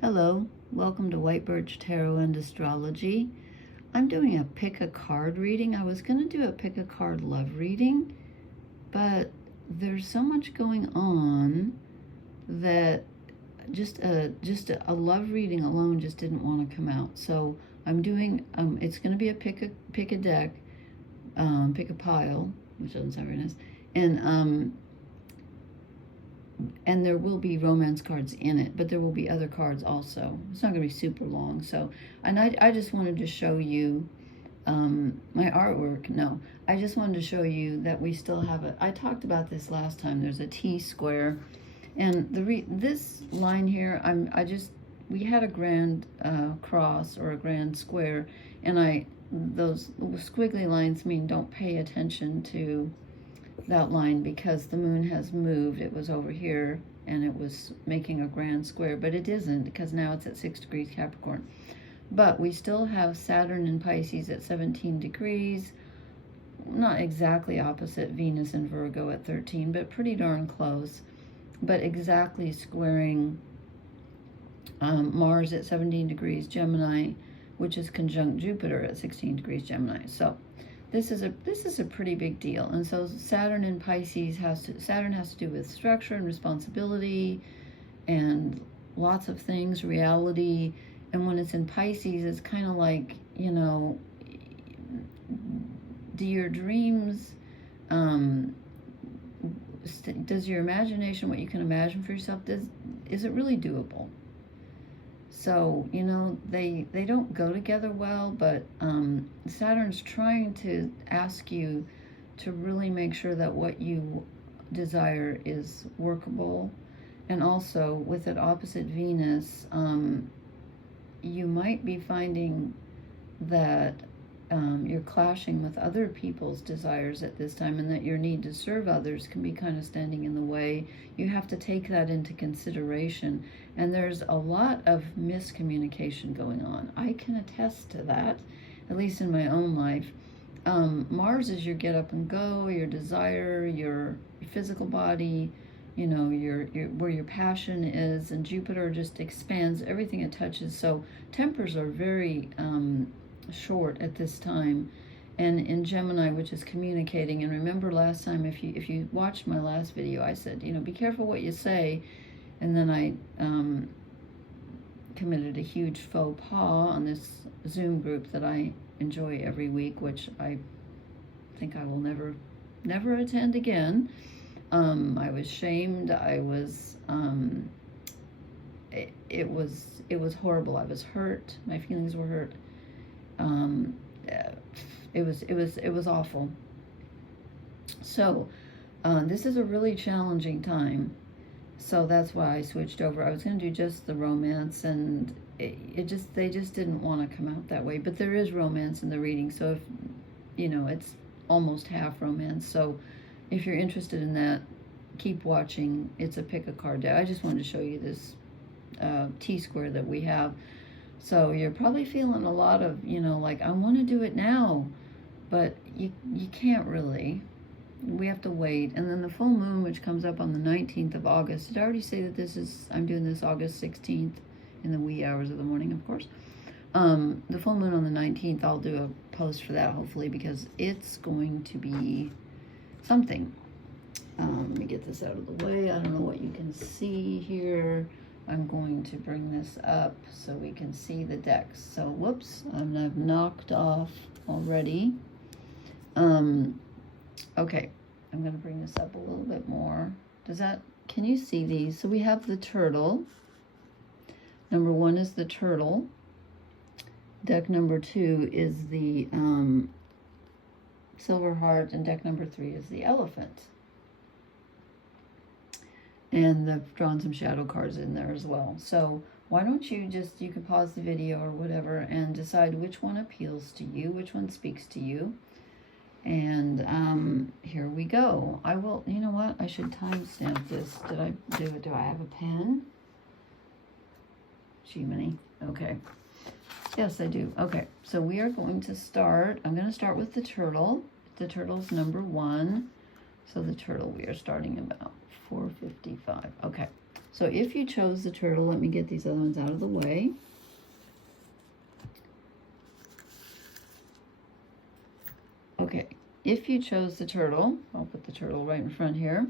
Hello, welcome to White Birch Tarot and Astrology. I'm doing a pick a card reading. I was going to do a pick a card love reading, but there's so much going on that just a love reading alone just didn't want to come out. So I'm doing it's going to be a pick a deck, pick a pile, which doesn't sound very nice, and there will be romance cards in it, but there will be other cards also. It's not going to be super long. So, and I just wanted to show you my artwork. No, I just wanted to show you that we still have it. I talked about this last time. There's a T-square, and this line here, we had a grand cross or a grand square, and those squiggly lines mean don't pay attention to that line because the moon has moved. It was over here and it was making a grand square, but it isn't because now it's at 6 degrees Capricorn. But we still have Saturn in Pisces at 17 degrees, not exactly opposite Venus in Virgo at 13, but pretty darn close, but exactly squaring Mars at 17 degrees Gemini, which is conjunct Jupiter at 16 degrees Gemini. So this is a pretty big deal. And so Saturn in Pisces Saturn has to do with structure and responsibility and lots of things, reality. And when it's in Pisces, it's kind of like, you know, do your dreams, does your imagination, what you can imagine for yourself, is it really doable? So, you know, they don't go together well, but Saturn's trying to ask you to really make sure that what you desire is workable. And also, with it opposite Venus, you might be finding that you're clashing with other people's desires at this time, and that your need to serve others can be kind of standing in the way. You have to take that into consideration, and there's a lot of miscommunication going on. I can attest to that, at least in my own life. Mars is your get up and go, your desire, your physical body, you know, your where your passion is, and Jupiter just expands everything it touches. So tempers are very short at this time. And in Gemini, which is communicating, and remember last time, if you watched my last video, I said, you know, be careful what you say. And then I committed a huge faux pas on this Zoom group that I enjoy every week, which I think I will never attend again. I was shamed. I was it was horrible. I was hurt. My feelings were hurt. It was awful. So this is a really challenging time. So that's why I switched over. I was going to do just the romance, and they just didn't want to come out that way. But there is romance in the reading, so if you know, it's almost half romance. So if you're interested in that, keep watching. It's a pick a card day. I just wanted to show you this T-square that we have. So you're probably feeling a lot of, you know, like, I want to do it now, but you can't really. We have to wait. And then the full moon, which comes up on the 19th of August. Did I already say that I'm doing this August 16th in the wee hours of the morning, of course. The full moon on the 19th, I'll do a post for that, hopefully, because it's going to be something. Let me get this out of the way. I don't know what you can see here. I'm going to bring this up so we can see the decks. So, whoops, I've knocked off already. Okay, I'm going to bring this up a little bit more. Can you see these? So we have the turtle. Number 1 is the turtle. Deck number 2 is the silver heart, and deck number 3 is the elephant. And I've drawn some shadow cards in there as well. So why don't you can pause the video or whatever and decide which one appeals to you, which one speaks to you. And here we go. I will, you know what? I should timestamp this. Did I do it? Do I have a pen? Jiminy. Okay. Yes, I do. Okay. So we are going to start. I'm going to start with the turtle. The turtle's number 1. So the turtle, we are starting about 4:55. Okay. So if you chose the turtle, let me get these other ones out of the way. Okay, if you chose the turtle, I'll put the turtle right in front here.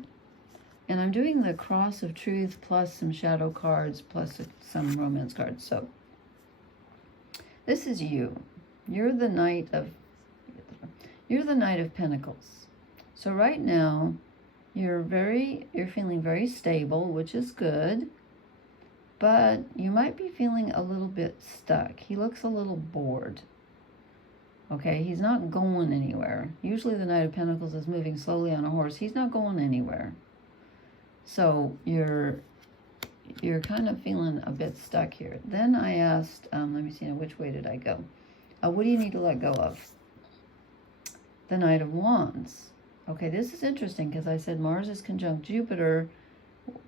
And I'm doing the cross of truth plus some shadow cards plus some romance cards. So this is you. You're the Knight of Pentacles. So right now, you're feeling very stable, which is good, but you might be feeling a little bit stuck. He looks a little bored. Okay, he's not going anywhere. Usually the Knight of Pentacles is moving slowly on a horse. He's not going anywhere. So you're kind of feeling a bit stuck here. Then I asked, let me see, now which way did I go? What do you need to let go of? The Knight of Wands. Okay, this is interesting because I said Mars is conjunct Jupiter,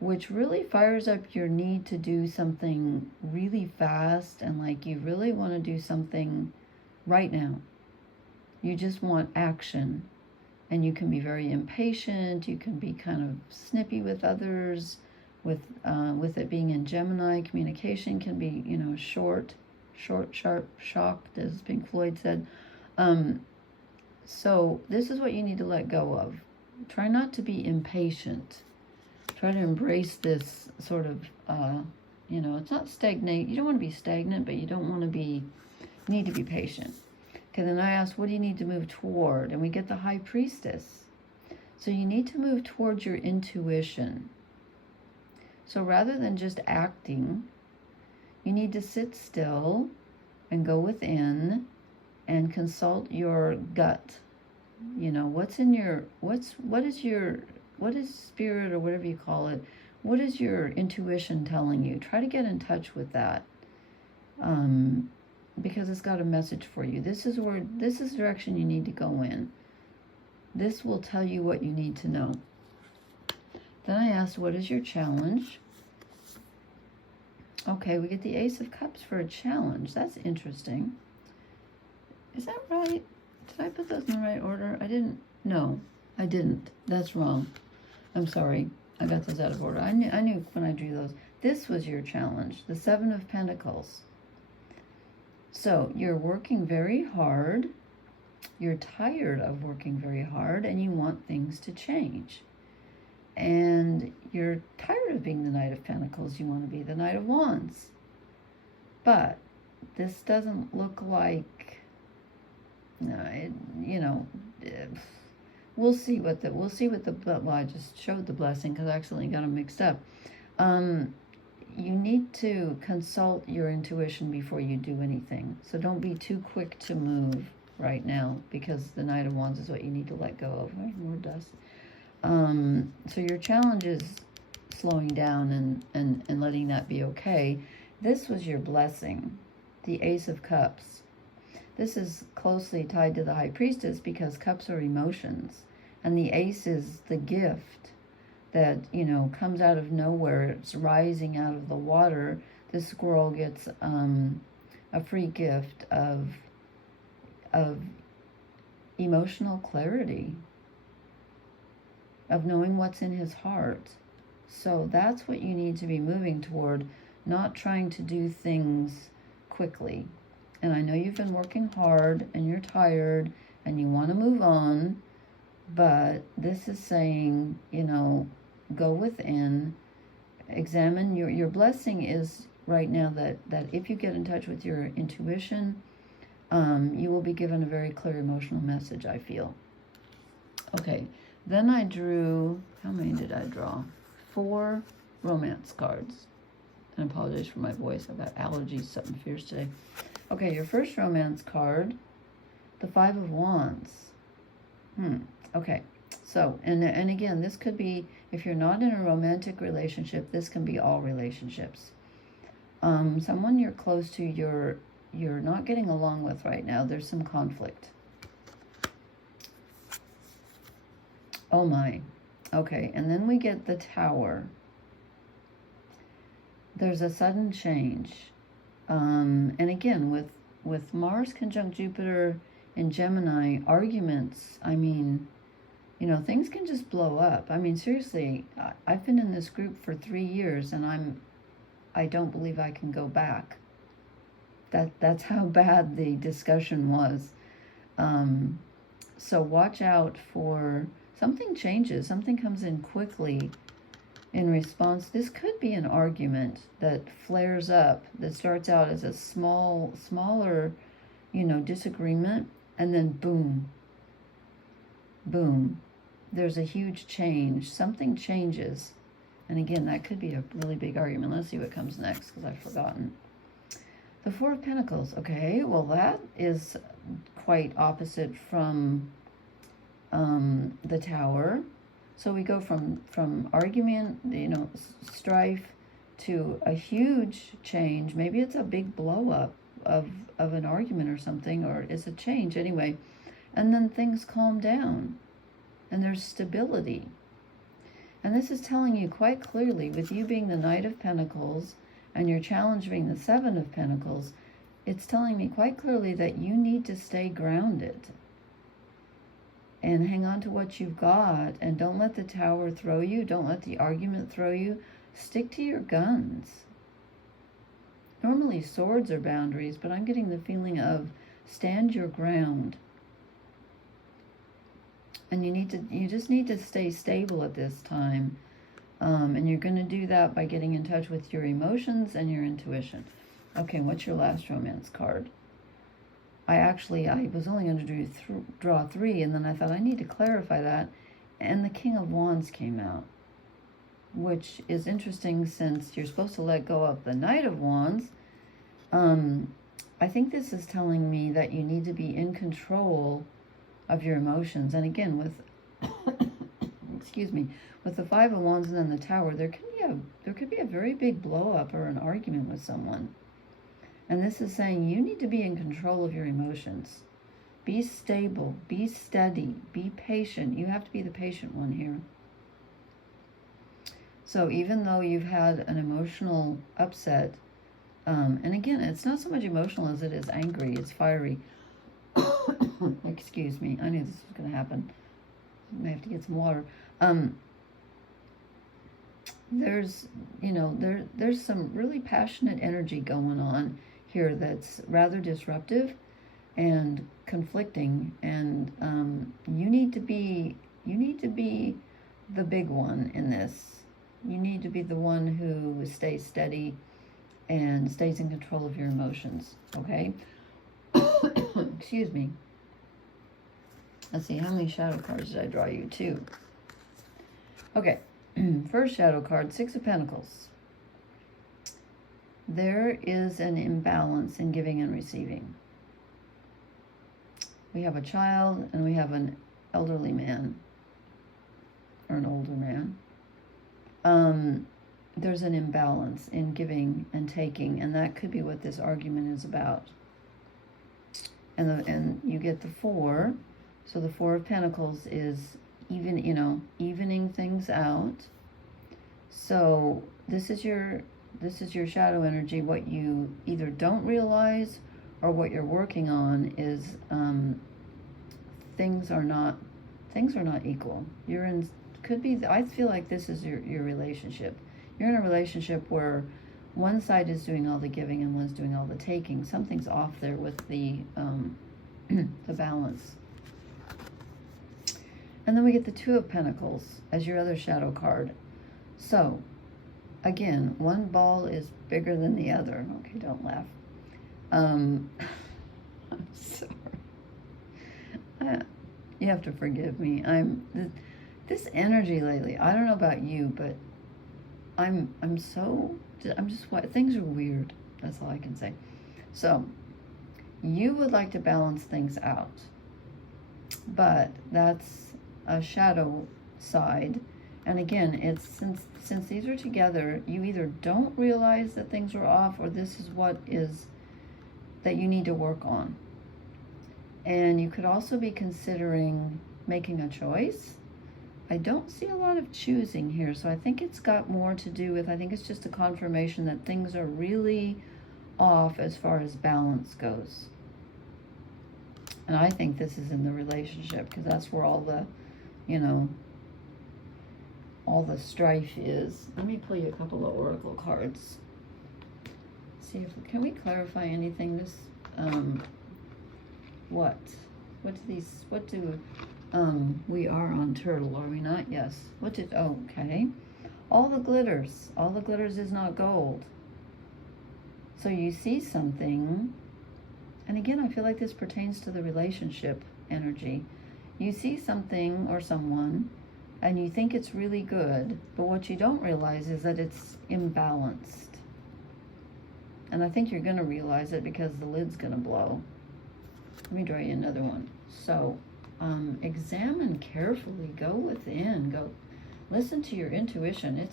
which really fires up your need to do something really fast, and like you really want to do something right now. You just want action, and you can be very impatient. You can be kind of snippy with others. With it being in Gemini, communication can be, you know, short, sharp, shocked, as Pink Floyd said. So this is what you need to let go of. Try not to be impatient. Try to embrace this sort of, you know, it's not stagnate. You don't want to be stagnant, but you don't want to be, you need to be patient. Okay, then I asked, what do you need to move toward? And we get the High Priestess. So you need to move towards your intuition. So rather than just acting, you need to sit still and go within and consult your gut. You know, what is spirit, or whatever you call it, what is your intuition telling you? Try to get in touch with that, because it's got a message for you. This is the direction you need to go in. This will tell you what you need to know. Then I asked, what is your challenge? Okay, we get the Ace of Cups for a challenge. That's interesting. Is that right? Did I put those in the right order? I didn't. No, I didn't. That's wrong. I'm sorry. I got those out of order. I knew when I drew those. This was your challenge, the Seven of Pentacles. So you're working very hard. You're tired of working very hard, and you want things to change. And you're tired of being the Knight of Pentacles. You want to be the Knight of Wands. But this doesn't look like, we'll see what the, well, I just showed the blessing because I accidentally got them mixed up. You need to consult your intuition before you do anything. So don't be too quick to move right now, because the Knight of Wands is what you need to let go of. Right? More dust. So your challenge is slowing down and letting that be okay. This was your blessing, the Ace of Cups. This is closely tied to the High Priestess because cups are emotions, and the ace is the gift that, you know, comes out of nowhere. It's rising out of the water. This squirrel gets a free gift of emotional clarity, of knowing what's in his heart. So that's what you need to be moving toward, not trying to do things quickly. And I know you've been working hard and you're tired and you want to move on, but this is saying, you know, go within, examine your blessing is right now that if you get in touch with your intuition, you will be given a very clear emotional message, I feel. Okay, then I drew, how many did I draw? 4 romance cards. And I apologize for my voice. I've got allergies, something fierce today. Okay, your first romance card, the 5 of Wands. Okay, so, and again, this could be, if you're not in a romantic relationship, this can be all relationships. Someone you're close to, you're not getting along with right now. There's some conflict. Oh my. Okay, and then we get the Tower. There's a sudden change. And again, with Mars conjunct Jupiter in Gemini, arguments, I mean, You know, things can just blow up. I mean, seriously, I've been in this group for 3 years, and I don't believe I can go back. That's how bad the discussion was. So watch out for something changes, something comes in quickly in response. This could be an argument that flares up, that starts out as a smaller, disagreement, and then boom, boom, there's a huge change. Something changes. And again, that could be a really big argument. Let's see what comes next, because I've forgotten. The Four of Pentacles. Okay, well, that is quite opposite from the Tower. So we go from argument, strife, to a huge change. Maybe it's a big blow up of an argument or something, or it's a change anyway. And then things calm down, and there's stability. And this is telling you quite clearly, with you being the Knight of Pentacles and your challenge being the Seven of Pentacles, it's telling me quite clearly that you need to stay grounded and hang on to what you've got, and don't let the Tower throw you. Don't let the argument throw you. Stick to your guns. Normally swords are boundaries, but I'm getting the feeling of stand your ground. And you just need to stay stable at this time. And you're going to do that by getting in touch with your emotions and your intuition. Okay, what's your last romance card? I was only going to draw 3, and then I thought I need to clarify that. And the King of Wands came out, which is interesting since you're supposed to let go of the Knight of Wands. I think this is telling me that you need to be in control of your emotions. And again, with excuse me, with the Five of Wands and then the Tower, there could be a very big blow up or an argument with someone. And this is saying you need to be in control of your emotions. Be stable, be steady, be patient. You have to be the patient one here. So even though you've had an emotional upset, and again, it's not so much emotional as it is angry, it's fiery. Excuse me, I knew this was going to happen. I may have to get some water. There's some really passionate energy going on here that's rather disruptive and conflicting, and you need to be the big one in this. You need to be the one who stays steady and stays in control of your emotions, okay? Excuse me. Let's see, how many shadow cards did I draw you? 2. Okay, first shadow card, 6 of Pentacles. There is an imbalance in giving and receiving. We have a child and we have an elderly man, or an older man. There's an imbalance in giving and taking, and that could be what this argument is about. And you get the 4, so the 4 of Pentacles is evening things out. So this is your shadow energy. What you either don't realize or what you're working on is things are not equal. I feel like this is your relationship. You're in a relationship where one side is doing all the giving and one's doing all the taking. Something's off there with the the balance. And then we get the 2 of Pentacles as your other shadow card. So again, one ball is bigger than the other. Okay, don't laugh. I'm sorry. You have to forgive me. This energy lately, I don't know about you, but things are weird. That's all I can say. So you would like to balance things out, but that's a shadow side. And again, it's since these are together, you either don't realize that things are off, or this is what is that you need to work on. And you could also be considering making a choice. I don't see a lot of choosing here, so I think it's got more to do with, I think it's just a confirmation that things are really off as far as balance goes. And I think this is in the relationship, because that's where all the, you know, all the strife is. Let me pull you a couple of oracle cards. See if, can we clarify anything? This, what do, we are on turtle, are we not? Yes. What did, okay. All the glitters is not gold. So you see something, and again, I feel like this pertains to the relationship energy. You see something or someone, and you think it's really good, but what you don't realize is that it's imbalanced. And I think you're going to realize it because the lid's going to blow. Let me draw you another one. So, examine carefully, go within, go listen to your intuition.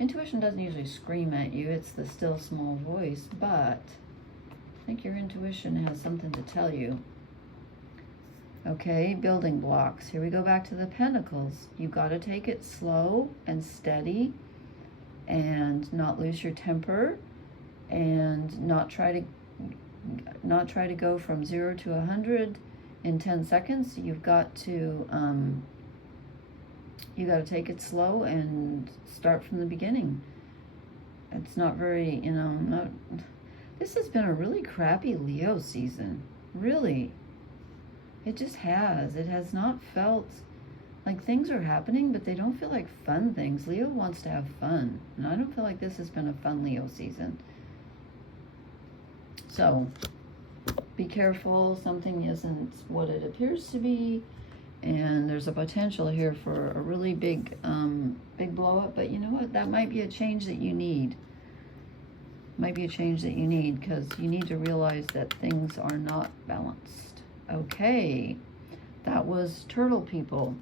Intuition doesn't usually scream at you, it's the still small voice, but I think your intuition has something to tell you. Okay, building blocks. Here we go back to the Pentacles. You've got to take it slow and steady and not lose your temper and not try to go from 0 to 100 in 10 seconds. You've got to take it slow and start from the beginning. It's not very, this has been a really crappy Leo season. Really. It just has. It has not felt like things are happening, but they don't feel like fun things. Leo wants to have fun, and I don't feel like this has been a fun Leo season. So, be careful. Something isn't what it appears to be, and there's a potential here for a really big blow up. But you know what? That might be a change that you need. Might be a change that you need, because you need to realize that things are not balanced. Okay, that was turtle people.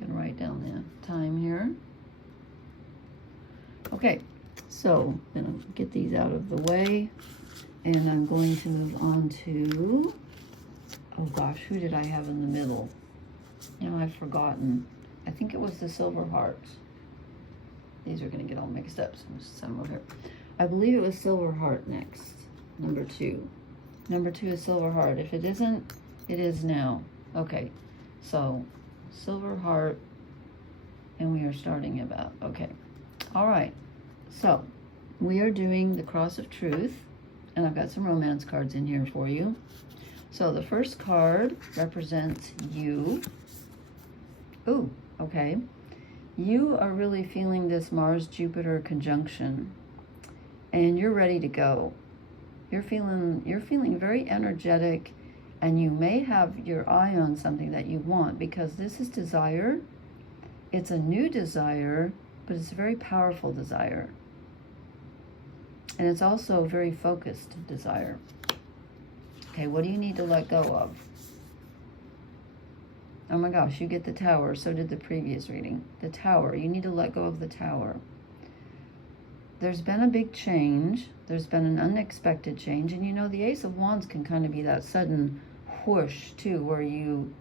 Gonna write down the time here. Okay, so I'm gonna get these out of the way, and I'm going to move on to, oh gosh, who did I have in the middle? Now I've forgotten. I think it was the Silver Heart. These are gonna get all mixed up, so I'm just send them over here. I believe it was Silver Heart next, number 2. Number 2 is Silver Heart. If it isn't, it is now. Okay, so Silver Heart, and we are starting about, okay. All right, so we are doing the Cross of Truth, and I've got some romance cards in here for you. So the first card represents you. Ooh, okay. You are really feeling this Mars-Jupiter conjunction, and you're ready to go. You're feeling very energetic, and you may have your eye on something that you want, because this is desire. It's a new desire, but it's a very powerful desire. And it's also a very focused desire. Okay, what do you need to let go of? Oh my gosh, you get the Tower. So did the previous reading. The Tower. You need to let go of the Tower. There's been a big change. There's been an unexpected change. And you know, the Ace of Wands can kind of be that sudden whoosh too, where you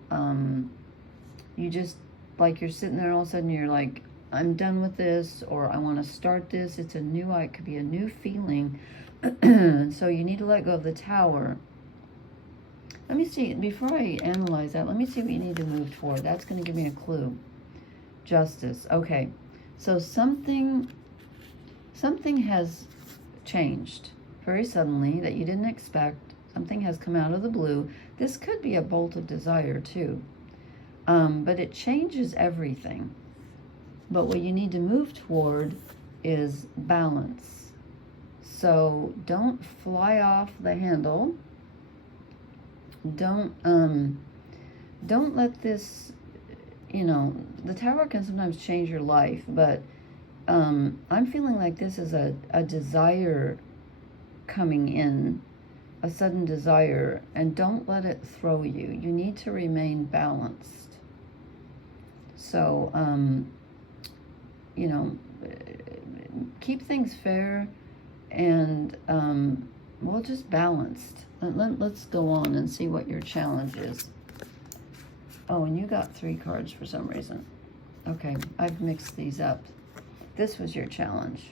just, like, you're sitting there and all of a sudden you're like, I'm done with this, or I want to start this. It's a new, it could be a new feeling. So you need to let go of the Tower. Let me see, before I analyze that, let me see what you need to move toward. That's going to give me a clue. Justice. Okay. So something has changed very suddenly that you didn't expect. Something has come out of the blue. This could be a bolt of desire too. But it changes everything. But what you need to move toward is balance. So don't fly off the handle. Don't let this, the Tower can sometimes change your life, but I'm feeling like this is a desire coming in, a sudden desire, and don't let it throw you. You need to remain balanced. So, keep things fair and, well, just balanced. Let's go on and see what your challenge is. Oh, and you got 3 cards for some reason. Okay, I've mixed these up. This was your challenge.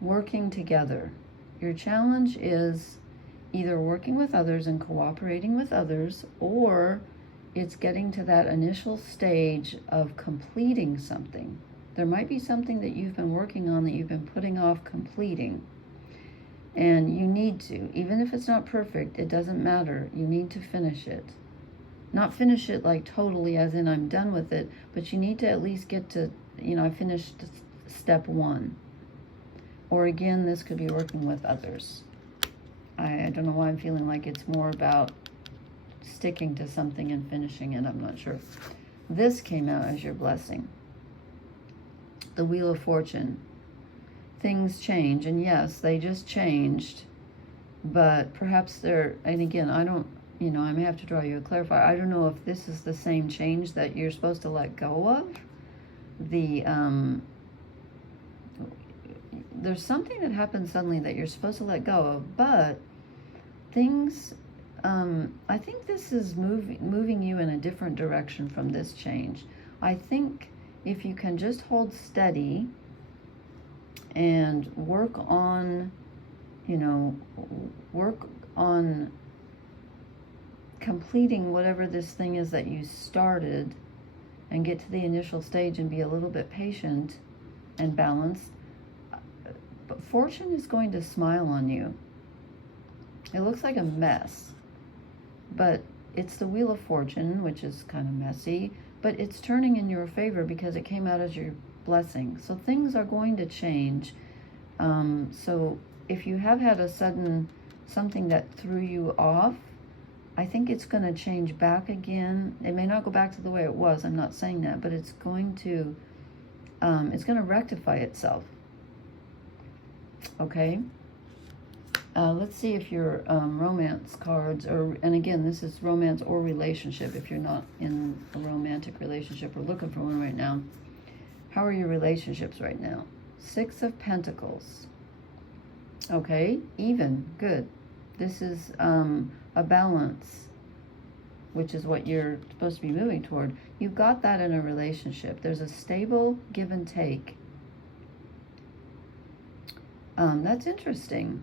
Working together. Your challenge is either working with others and cooperating with others, or it's getting to that initial stage of completing something. There might be something that you've been working on that you've been putting off completing. And you need to. Even if it's not perfect, it doesn't matter. You need to finish it. Not finish it like totally as in I'm done with it, but you need to at least get to, I finished step 1. Or again, this could be working with others. I don't know why I'm feeling like it's more about sticking to something and finishing it. I'm not sure. This came out as your blessing. The Wheel of Fortune. Things change, and yes, they just changed, but perhaps and again, I don't, I may have to draw you a clarifier. I don't know if this is the same change that you're supposed to let go of. There's something that happens suddenly that you're supposed to let go of, but things, I think this is moving you in a different direction from this change. I think if you can just hold steady and work on completing whatever this thing is that you started, and get to the initial stage and be a little bit patient and balanced, but fortune is going to smile on you. It looks like a mess, but it's the Wheel of Fortune, which is kind of messy, but it's turning in your favor because it came out as your blessing. So things are going to change. So if you have had a sudden something that threw you off, I think it's going to change back again. It may not go back to the way it was. I'm not saying that, but it's going to rectify itself. Okay. Let's see if your romance cards, and again, this is romance or relationship. If you're not in a romantic relationship or looking for one right now, how are your relationships right now? 6 of Pentacles. Okay, even, good. This is a balance, which is what you're supposed to be moving toward. You've got that in a relationship. There's a stable give and take. That's interesting.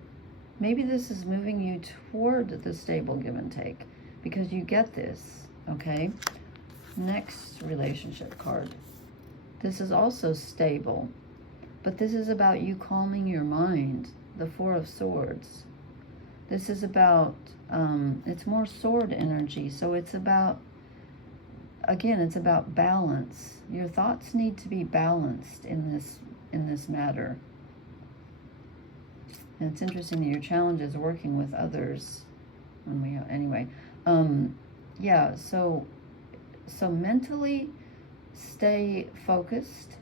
Maybe this is moving you toward the stable give and take because you get this, okay? Next relationship card. This is also stable, but this is about you calming your mind. The 4 of Swords. This is about, it's more sword energy, so it's about, again, it's about balance. Your thoughts need to be balanced in this matter. And it's interesting that your challenge is working with others. Anyway, yeah. So mentally, stay focused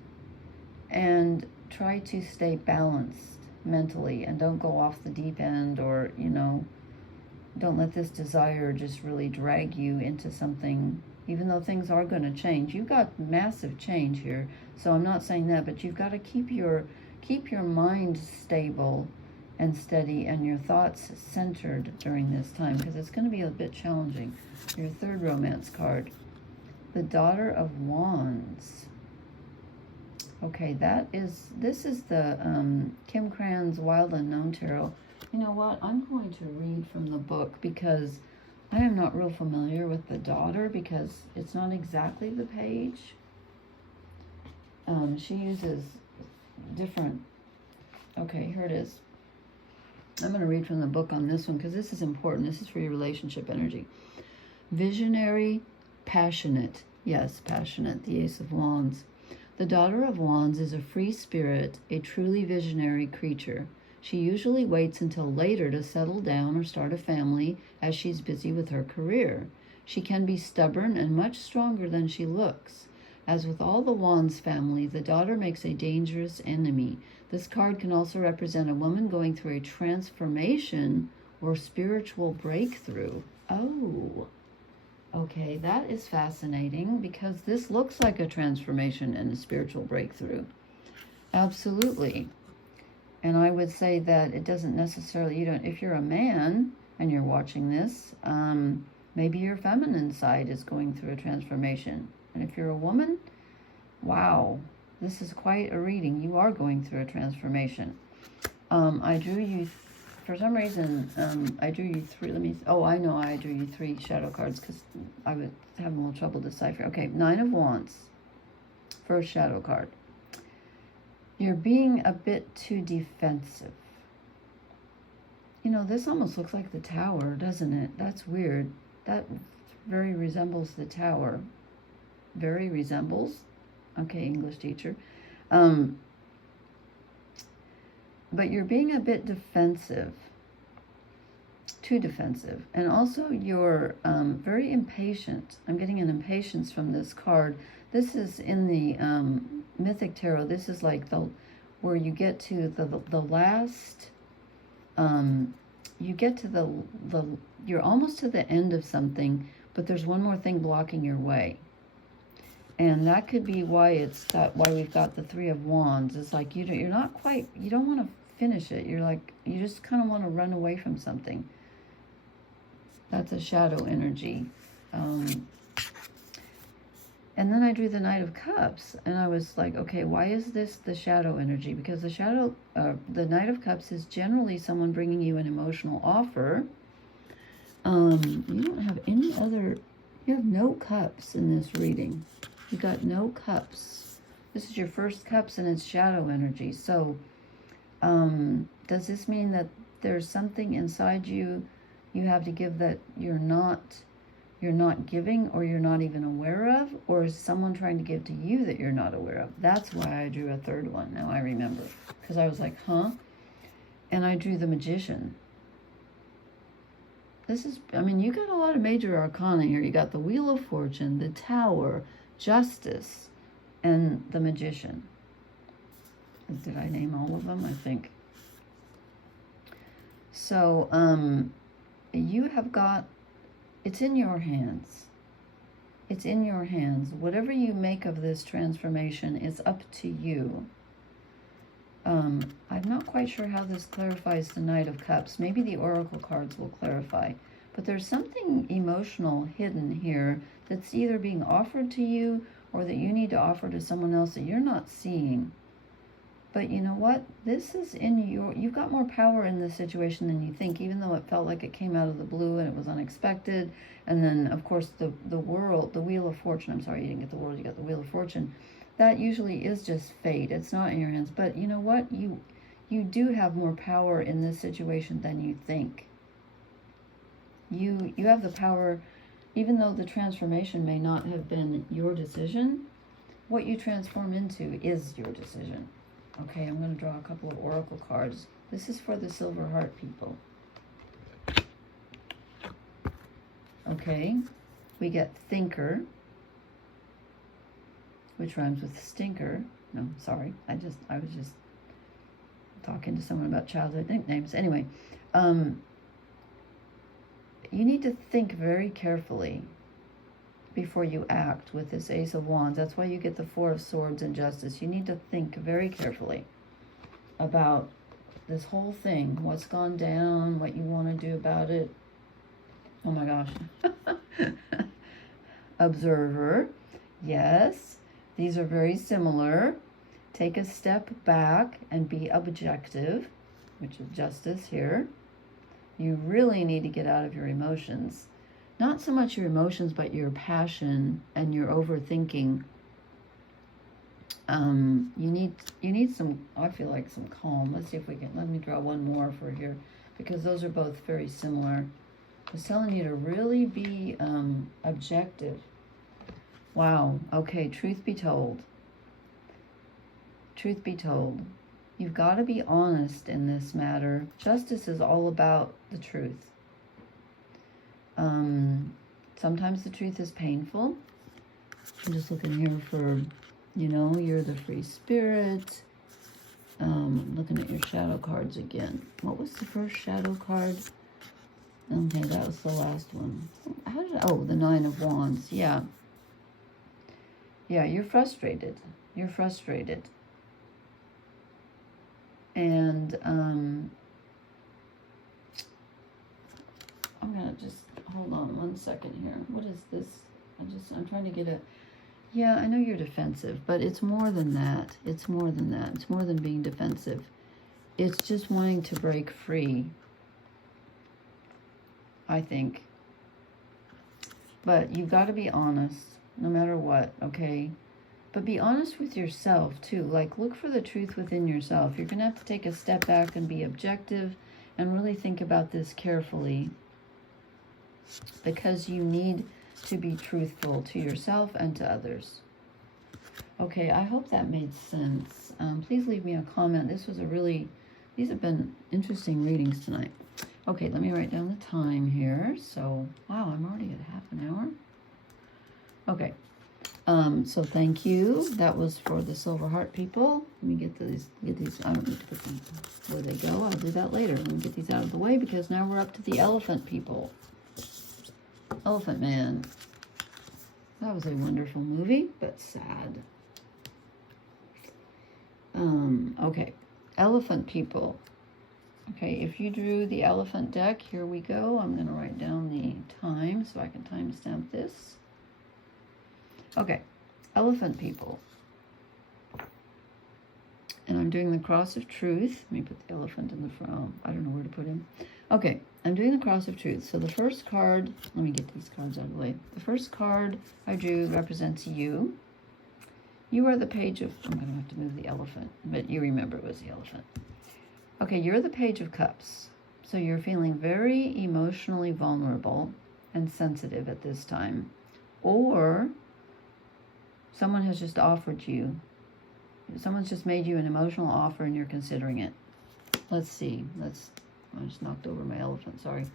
and try to stay balanced mentally, and don't go off the deep end, or don't let this desire just really drag you into something. Even though things are going to change, you've got massive change here. So I'm not saying that, but you've got to keep your mind stable and steady, and your thoughts centered during this time, because it's going to be a bit challenging. Your 3rd romance card, the Daughter of Wands. Okay, this is the Kim Cran's Wild Unknown Tarot. You know what? I'm going to read from the book because I am not real familiar with the daughter, because it's not exactly the page. She uses different... Okay, here it is. I'm going to read from the book on this one because this is important. This is for your relationship energy. Visionary, passionate. Yes, passionate. The Ace of Wands. The Daughter of Wands is a free spirit, a truly visionary creature. She usually waits until later to settle down or start a family, as she's busy with her career. She can be stubborn and much stronger than she looks. As with all the Wands family, the daughter makes a dangerous enemy. This card can also represent a woman going through a transformation or spiritual breakthrough. Oh, okay, that is fascinating, because this looks like a transformation and a spiritual breakthrough. Absolutely. And I would say that it doesn't necessarily, if you're a man and you're watching this, maybe your feminine side is going through a transformation. And if you're a woman, wow, this is quite a reading. You are going through a transformation. I drew you for some reason, I drew you three. I know I drew you three shadow cards because I was having a little trouble deciphering. Okay, Nine of Wands, first shadow card. You're being a bit too defensive. You know, this almost looks like the Tower, doesn't it? That's weird. That very resembles the Tower. Very resembles. Okay, English teacher. But you're being a bit defensive, too defensive. And also you're very impatient. I'm getting an impatience from this card. This is in the Mythic Tarot. This is like where you get to the last, you get to you're almost to the end of something, but there's one more thing blocking your way. And that could be why why we've got the Three of Wands. It's like you're not quite, you don't want to finish it. You're like, you just kind of want to run away from something. That's a shadow energy. And then I drew the Knight of Cups, and I was like, okay, why is this the shadow energy? Because the Knight of Cups is generally someone bringing you an emotional offer. You don't have any other, you have no cups in this reading. You got no cups. This is your first cups, and it's shadow energy. So, does this mean that there's something inside you have to give that you're not giving, or you're not even aware of, or is someone trying to give to you that you're not aware of? That's why I drew a third one. Now I remember, because I was like, huh? And I drew the Magician. This is, I mean, you got a lot of major arcana here. You got the Wheel of Fortune, the Tower, Justice, and the Magician. Did I name all of them? I think. So, you have got, it's in your hands. It's in your hands. Whatever you make of this transformation is up to you. I'm not quite sure how this clarifies the Knight of Cups. Maybe the Oracle cards will clarify. But there's something emotional hidden here that's either being offered to you or that you need to offer to someone else that you're not seeing. But you know what? This is you've got more power in this situation than you think, even though it felt like it came out of the blue and it was unexpected. And then, of course, the Wheel of Fortune, I'm sorry, you didn't get the world, you got the Wheel of Fortune. That usually is just fate. It's not in your hands. But you know what? You do have more power in this situation than you think. You have the power, even though the transformation may not have been your decision, what you transform into is your decision. Okay, I'm going to draw a couple of oracle cards. This is for the Silver Heart people. Okay, we get Thinker, which rhymes with stinker. No, sorry, I was just talking to someone about childhood nicknames. Anyway, you need to think very carefully before you act with this Ace of Wands. That's why you get the Four of Swords and Justice. You need to think very carefully about this whole thing, what's gone down, what you want to do about it. Oh my gosh. Observer. Yes, these are very similar. Take a step back and be objective, which is Justice here. You really need to get out of your emotions. Not so much your emotions, but your passion and your overthinking. You need some, I feel like, some calm. Let's see if we can, let me draw one more for here, because those are both very similar. It's telling you to really be objective. Wow. Okay, truth be told. Truth be told. You've got to be honest in this matter. Justice is all about the truth. Sometimes the truth is painful. I'm just looking here for, you're the free spirit. Looking at your shadow cards again. What was the first shadow card? Okay, that was the last one. The Nine of Wands. Yeah. Yeah, you're frustrated. You're frustrated. And I'm gonna just hold on one second here. What is this? I'm trying to get a, yeah, I know you're defensive, but it's more than that. It's more than that. It's more than being defensive. It's just wanting to break free. I think. But you've got to be honest, no matter what, okay? But be honest with yourself, too. Like, look for the truth within yourself. You're going to have to take a step back and be objective and really think about this carefully, because you need to be truthful to yourself and to others. Okay, I hope that made sense. Please leave me a comment. These have been interesting readings tonight. Okay, let me write down the time here. So, wow, I'm already at half an hour. Okay, so thank you. That was for the Silver Heart people. Let me get these. I don't need to put them where they go. I'll do that later. Let me get these out of the way, because now we're up to the Elephant people. Elephant Man. That was a wonderful movie, but sad. Okay, Elephant people. Okay, if you drew the elephant deck, here we go. I'm going to write down the time so I can timestamp this. Okay, Elephant people. And I'm doing the Cross of Truth. Let me put the elephant in the front. I don't know where to put him. Okay, I'm doing the Cross of Truth. So the first card, let me get these cards out of the way. The first card I drew represents you. You are the Page of, I'm going to have to move the elephant, but you remember it was the elephant. Okay, you're the Page of Cups. So you're feeling very emotionally vulnerable and sensitive at this time. Or someone has just offered you, someone's just made you an emotional offer and you're considering it. Let's see. I just knocked over my elephant, sorry.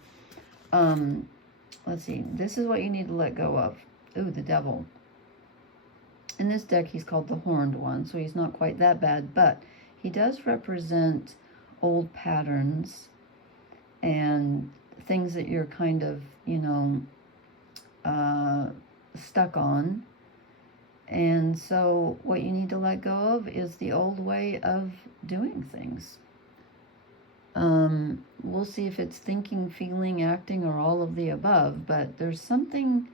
Let's see. This is what you need to let go of. Ooh, the Devil. In this deck, he's called the Horned One, so he's not quite that bad, but he does represent old patterns and things that you're kind of, stuck on. And so what you need to let go of is the old way of doing things. We'll see if it's thinking, feeling, acting, or all of the above, but there's something,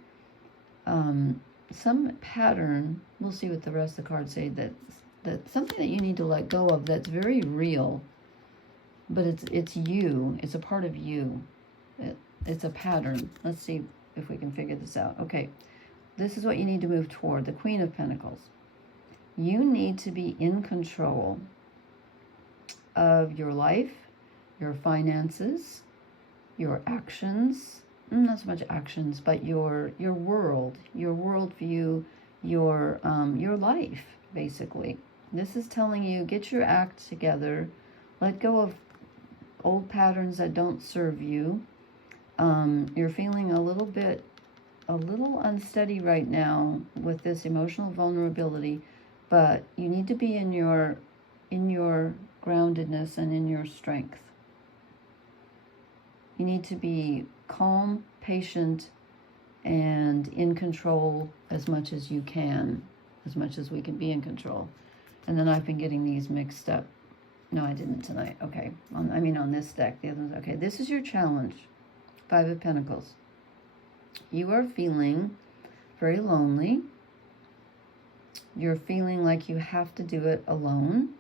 some pattern, we'll see what the rest of the cards say, that's something that you need to let go of that's very real, but it's you, it's a part of you, it's a pattern. Let's see if we can figure this out. Okay, this is what you need to move toward, the Queen of Pentacles. You need to be in control of your life, your finances, your actions, not so much actions, but your world, your worldview, your life, basically. This is telling you, get your act together, let go of old patterns that don't serve you. You're feeling a little unsteady right now with this emotional vulnerability, but you need to be in your groundedness and in your strength. You need to be calm, patient, and in control as much as you can, as much as we can be in control. And then I've been getting these mixed up. No, I didn't tonight. Okay. On this deck. The other ones. Okay, this is your challenge. 5 of Pentacles. You are feeling very lonely. You're feeling like you have to do it alone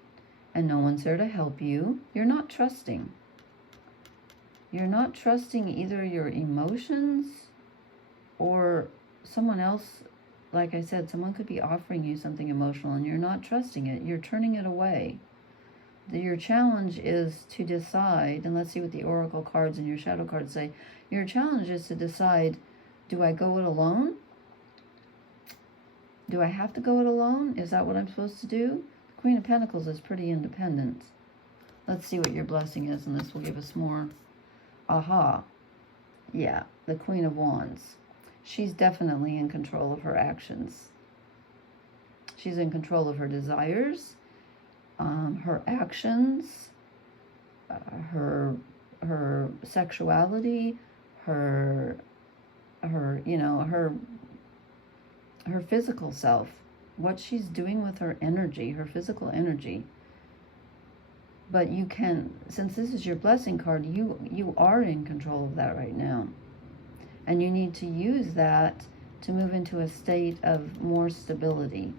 and no one's there to help you. You're not trusting. You're not trusting either your emotions or someone else. Like I said, someone could be offering you something emotional and you're not trusting it. You're turning it away. Your challenge is to decide, and let's see what the Oracle cards and your Shadow cards say. Your challenge is to decide, do I go it alone? Do I have to go it alone? Is that what I'm supposed to do? The Queen of Pentacles is pretty independent. Let's see what your blessing is, and this will give us more. Aha. Yeah, the Queen of Wands. She's definitely in control of her actions. She's in control of her desires, her actions, her sexuality, her physical self, what she's doing with her energy, her physical energy. But you can, since this is your blessing card, you are in control of that right now. And you need to use that to move into a state of more stability.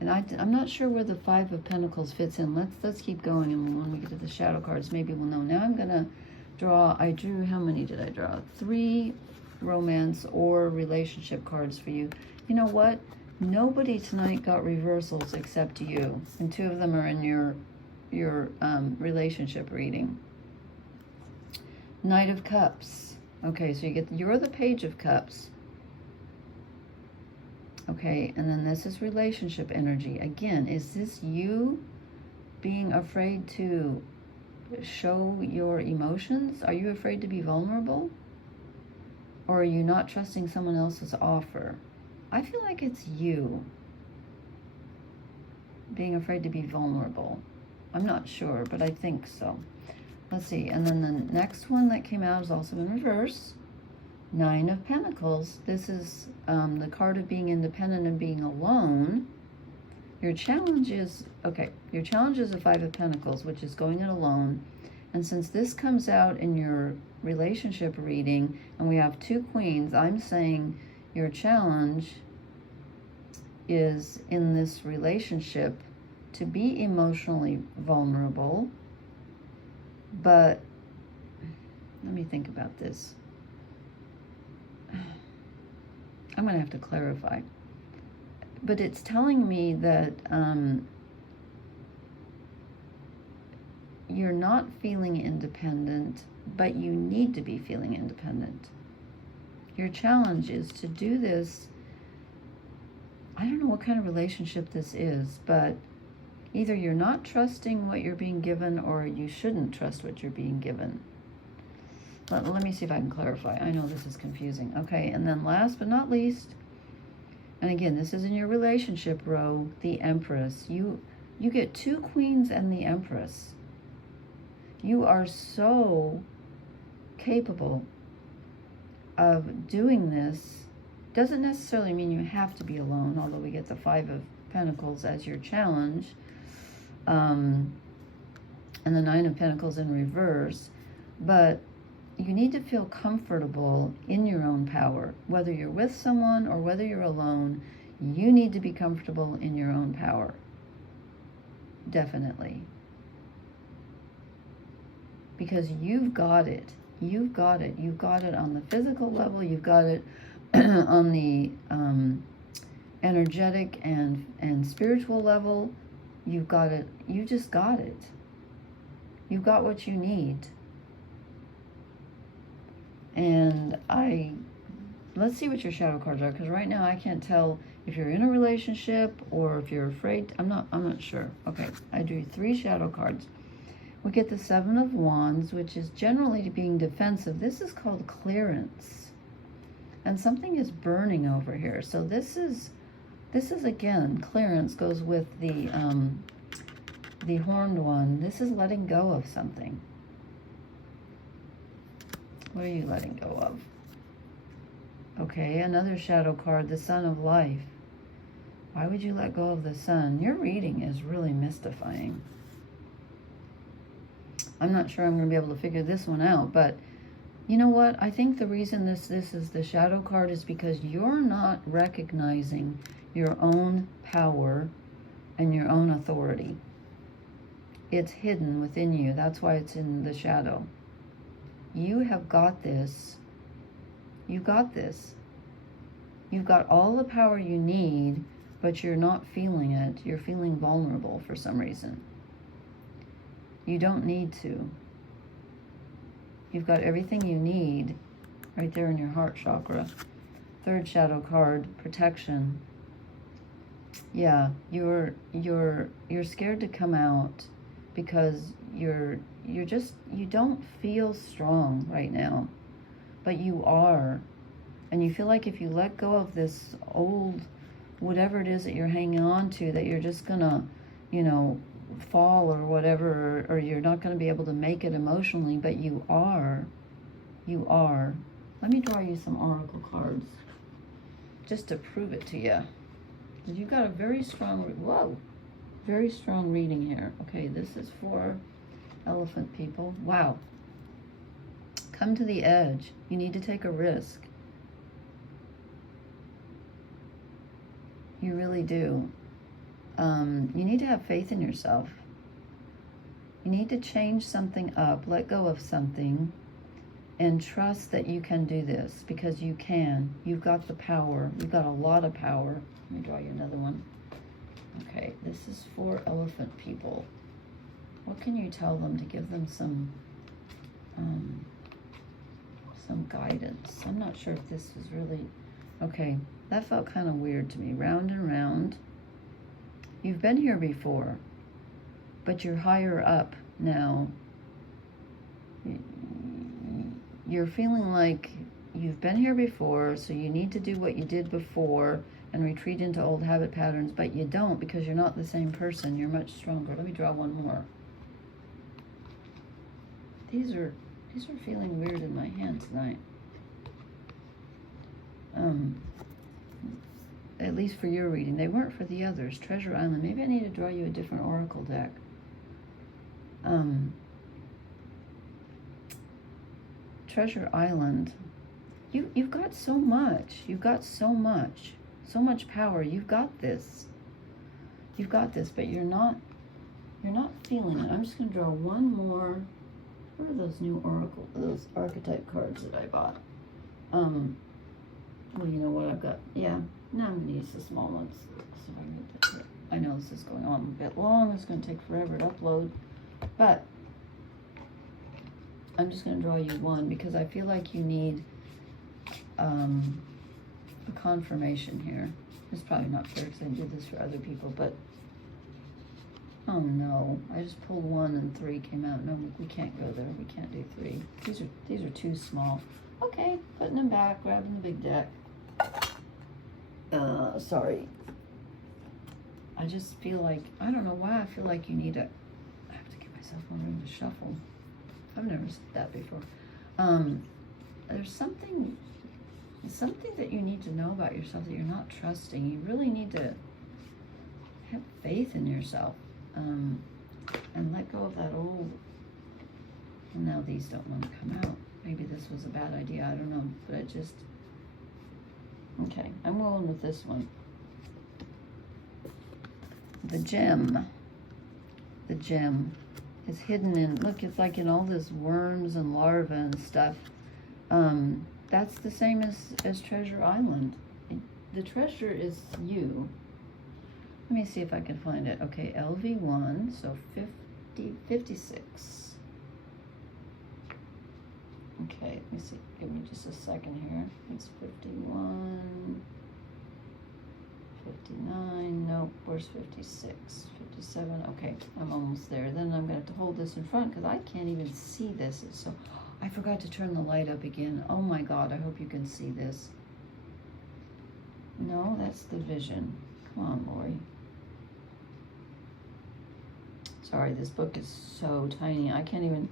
And I'm not sure where the 5 of Pentacles fits in. Let's keep going, and when we get to the Shadow cards, maybe we'll know. Now I'm going to I drew, how many did I draw? 3 romance or relationship cards for you. You know what? Nobody tonight got reversals except you, and 2 of them are in your relationship reading. Knight of Cups. Okay, so you're the Page of Cups. Okay, and then this is relationship energy. Again, is this you being afraid to show your emotions? Are you afraid to be vulnerable? Or are you not trusting someone else's offer? I feel like it's you being afraid to be vulnerable. I'm not sure, but I think so. Let's see. And then the next one that came out is also in reverse. 9 of Pentacles. This is the card of being independent and being alone. Your challenge is, okay, your challenge is the 5 of Pentacles, which is going it alone. And since this comes out in your relationship reading, and we have 2 queens, I'm saying your challenge is in this relationship to be emotionally vulnerable. But let me think about this. I'm going to have to clarify. But it's telling me that you're not feeling independent, but you need to be feeling independent. Your challenge is to do this. I don't know what kind of relationship this is, but either you're not trusting what you're being given, or you shouldn't trust what you're being given. Let me see if I can clarify. I know this is confusing. Okay, and then last but not least, and again, this is in your relationship row, the Empress. You get 2 queens and the Empress. You are so capable of doing this. Doesn't necessarily mean you have to be alone, although we get the 5 of Pentacles as your challenge. And the 9 of Pentacles in reverse. But you need to feel comfortable in your own power. Whether you're with someone or whether you're alone, you need to be comfortable in your own power. Definitely. Because you've got it. You've got it. You've got it on the physical level. You've got it on the energetic and spiritual level. You've got it. You just got it. You've got what you need. And let's see what your shadow cards are, because right now I can't tell if you're in a relationship or if you're afraid. I'm not sure. Okay, I drew 3 shadow cards. We get the 7 of Wands, which is generally being defensive. This is called clearance. And something is burning over here. So this is again, clearance goes with the horned one. This is letting go of something. What are you letting go of? Okay, another shadow card, the Sun of Life. Why would you let go of the Sun? Your reading is really mystifying. I'm not sure I'm going to be able to figure this one out, but you know what? I think the reason this is the shadow card is because you're not recognizing your own power and your own authority. It's hidden within you. That's why it's in the shadow. You have got this. You got this. You've got all the power you need, but you're not feeling it. You're feeling vulnerable for some reason. You don't need to. You've got everything you need right there in your heart chakra. 3rd shadow card, protection. Yeah, you're scared to come out because you don't feel strong right now, but you are. And you feel like if you let go of this old, whatever it is that you're hanging on to, that you're just gonna, fall or whatever, or you're not going to be able to make it emotionally, but you are. Let me draw you some oracle cards just to prove it to you. You've got a very strong reading here. Okay, this is for elephant people. Wow. Come to the edge. You need to take a risk. You really do. You need to have faith in yourself. You need to change something up, let go of something, And trust that you can do this, because you can. You've got the power. You've got a lot of power. Let me draw you another one. Okay, this is for elephant people. What can you tell them to give them some guidance? I'm not sure if this is really... Okay, that felt kind of weird to me. Round and round. You've been here before, but you're higher up now. You're feeling like you've been here before, so you need to do what you did before and retreat into old habit patterns, but you don't, because you're not the same person. You're much stronger. Let me draw one more. These are feeling weird in my hand tonight. At least for your reading. They weren't for the others. Treasure Island. Maybe I need to draw you a different oracle deck. Treasure Island. You've got so much. You've got so much. So much power. You've got this. You've got this, but you're not feeling it. I'm just going to draw one more. What are those new those archetype cards that I bought? Well, you know what I've got. Yeah, now I'm going to use the small ones. So I can get that here. I know this is going on a bit long. It's going to take forever to upload. But I'm just going to draw you one, because I feel like you need a confirmation here. It's probably not fair because I do this for other people, but oh no, I just pulled one and 3 came out. No, we can't go there. We can't do 3. These are too small. Okay, putting them back, grabbing the big deck. Sorry. I just feel like, I don't know why I feel like you need I have to give myself more room to shuffle. I've never said that before. There's something that you need to know about yourself that you're not trusting. You really need to have faith in yourself, and let go of that old... And now these don't want to come out. Maybe this was a bad idea, I don't know, but it just... Okay, I'm rolling with this one. The gem. The gem is hidden in... Look, it's like in all this worms and larvae and stuff. That's the same as Treasure Island. The treasure is you. Let me see if I can find it. Okay, LV1, so 56. Okay, let me see. Give me just a second here. It's 51, 59. Nope, where's 56? 57. Okay, I'm almost there. Then I'm going to have to hold this in front because I can't even see this. It's so... I forgot to turn the light up again. Oh my God, I hope you can see this. No, that's the vision. Come on, Lori. Sorry, this book is so tiny. I can't even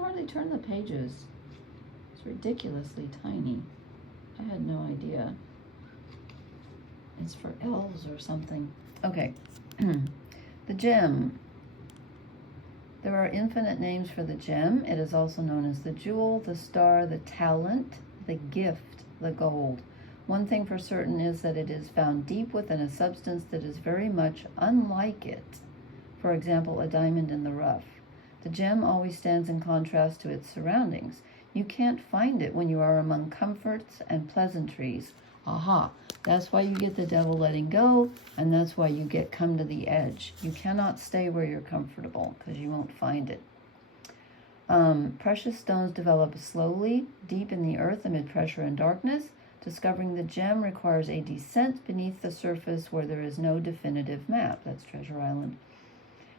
hardly turn the pages. It's ridiculously tiny. I had no idea. It's for elves or something. Okay. The gem. There are infinite names for the gem. It is also known as the jewel, the star, the talent, the gift, the gold. One thing for certain is that it is found deep within a substance that is very much unlike it. For example, a diamond in the rough. The gem always stands in contrast to its surroundings. You can't find it when you are among comforts and pleasantries. Aha, that's why you get the devil letting go, and that's why you get come to the edge. You cannot stay where you're comfortable because you won't find it. Precious stones develop slowly, deep in the earth amid pressure and darkness. Discovering the gem requires a descent beneath the surface where there is no definitive map. That's Treasure Island.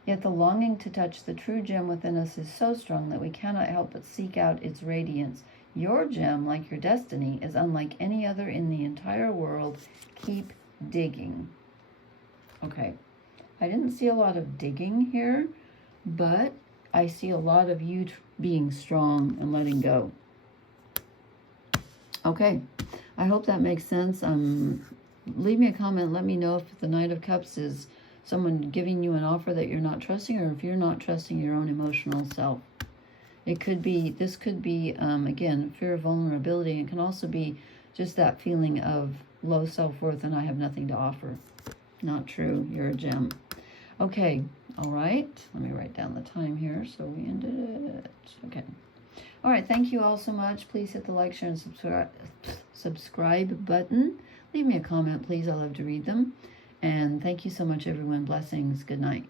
Yet the longing to touch the true gem within us is so strong that we cannot help but seek out its radiance. Your gem, like your destiny, is unlike any other in the entire world. Keep digging. Okay, I didn't see a lot of digging here, but I see a lot of you being strong and letting go. Okay, I hope that makes sense. Leave me a comment. Let me know if the Knight of Cups is someone giving you an offer that you're not trusting, or if you're not trusting your own emotional self. It could be, this could be, again, fear of vulnerability. It can also be just that feeling of low self-worth and I have nothing to offer. Not true. You're a gem. Okay. All right. Let me write down the time here so we ended it. Okay. All right, thank you all so much. Please hit the like, share, and subscribe button. Leave me a comment, please. I love to read them. And thank you so much, everyone. Blessings. Good night.